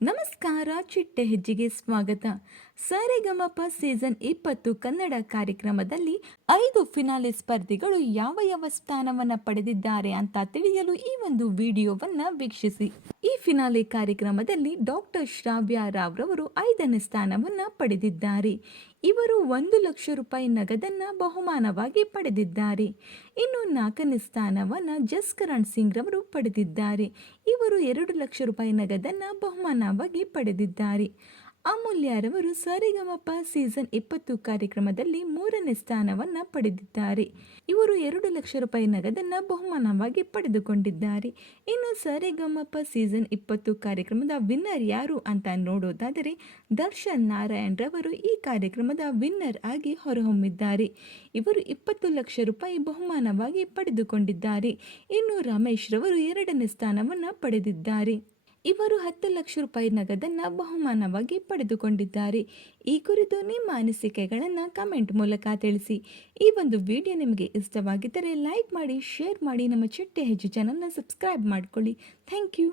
ನಮಸ್ಕಾರ. ಚಿಟ್ಟೆ ಹೆಜ್ಜೆಗೆ ಸ್ವಾಗತ. ಸರೆಗಮಪ ಸೀಸನ್ 20 ಕನ್ನಡ ಕಾರ್ಯಕ್ರಮದಲ್ಲಿ 5 ಫಿನಾಲೆ ಸ್ಪರ್ಧಿಗಳು ಯಾವ ಯಾವ ಸ್ಥಾನವನ್ನ ಪಡೆದಿದ್ದಾರೆ ಅಂತ ತಿಳಿಯಲು ಈ ಒಂದು ವಿಡಿಯೋವನ್ನ ವೀಕ್ಷಿಸಿ. ಈ ಫಿನಾಲೆ ಕಾರ್ಯಕ್ರಮದಲ್ಲಿ ಡಾಕ್ಟರ್ ಶ್ರಾವ್ಯ ರಾವ್ ರವರು 5ನೇ ಸ್ಥಾನವನ್ನ ಪಡೆದಿದ್ದಾರೆ. ಇವರು 1 ಲಕ್ಷ ರೂಪಾಯಿ ನಗದನ್ನ ಬಹುಮಾನವಾಗಿ ಪಡೆದಿದ್ದಾರೆ. ಇನ್ನು 4ನೇ ಸ್ಥಾನವನ್ನ ಜಸ್ಕರಣ್ ಸಿಂಗ್ ರವರು ಪಡೆದಿದ್ದಾರೆ. ಇವರು 2 ಲಕ್ಷ ರೂಪಾಯಿ ನಗದನ್ನ ಬಹುಮಾನವಾಗಿ ಪಡೆದಿದ್ದಾರೆ. ಅಮೂಲ್ಯರವರು ಸರಿಗಮಪ ಸೀಸನ್ 20 ಕಾರ್ಯಕ್ರಮದಲ್ಲಿ 3ನೇ ಸ್ಥಾನವನ್ನ ಪಡೆದಿದ್ದಾರೆ. ಇವರು 2 ಲಕ್ಷ ರೂಪಾಯಿ ನಗದನ್ನ ಬಹುಮಾನವಾಗಿ ಪಡೆದುಕೊಂಡಿದ್ದಾರೆ. ಇನ್ನು ಸರಿಗಮಪ ಸೀಸನ್ 20 ಕಾರ್ಯಕ್ರಮದ ವಿನ್ನರ್ ಯಾರು ಅಂತ ನೋಡೋದಾದರೆ ದರ್ಶನ್ ನಾರಾಯಣ್ ರವರು ಈ ಕಾರ್ಯಕ್ರಮದ ವಿನ್ನರ್ ಆಗಿ ಹೊರಹೊಮ್ಮಿದ್ದಾರೆ. ಇವರು 20 ಲಕ್ಷ ರೂಪಾಯಿ ಬಹುಮಾನವಾಗಿ ಪಡೆದುಕೊಂಡಿದ್ದಾರೆ. ಇನ್ನು ರಮೇಶ್ ರವರು 2ನೇ ಸ್ಥಾನವನ್ನ ಪಡೆದಿದ್ದಾರೆ. ಇವರು 10 ಲಕ್ಷ ರೂಪಾಯಿ ನಗದನ್ನ ಬಹುಮಾನವಾಗಿ ಪಡೆದುಕೊಂಡಿದ್ದಾರೆ. ಈ ಕುರಿತು ನಿಮ್ಮ ಅನಿಸಿಕೆಗಳನ್ನು ಕಮೆಂಟ್ ಮೂಲಕ ತಿಳಿಸಿ. ಈ ಒಂದು ವಿಡಿಯೋ ನಿಮಗೆ ಇಷ್ಟವಾಗಿದ್ದರೆ ಲೈಕ್ ಮಾಡಿ, ಶೇರ್ ಮಾಡಿ, ನಮ್ಮ ಚಿಟ್ಟೆ ಹೆಜ್ಜೆ ಚಾನಲ್ನ ಸಬ್ಸ್ಕ್ರೈಬ್ ಮಾಡಿಕೊಳ್ಳಿ. Thank you.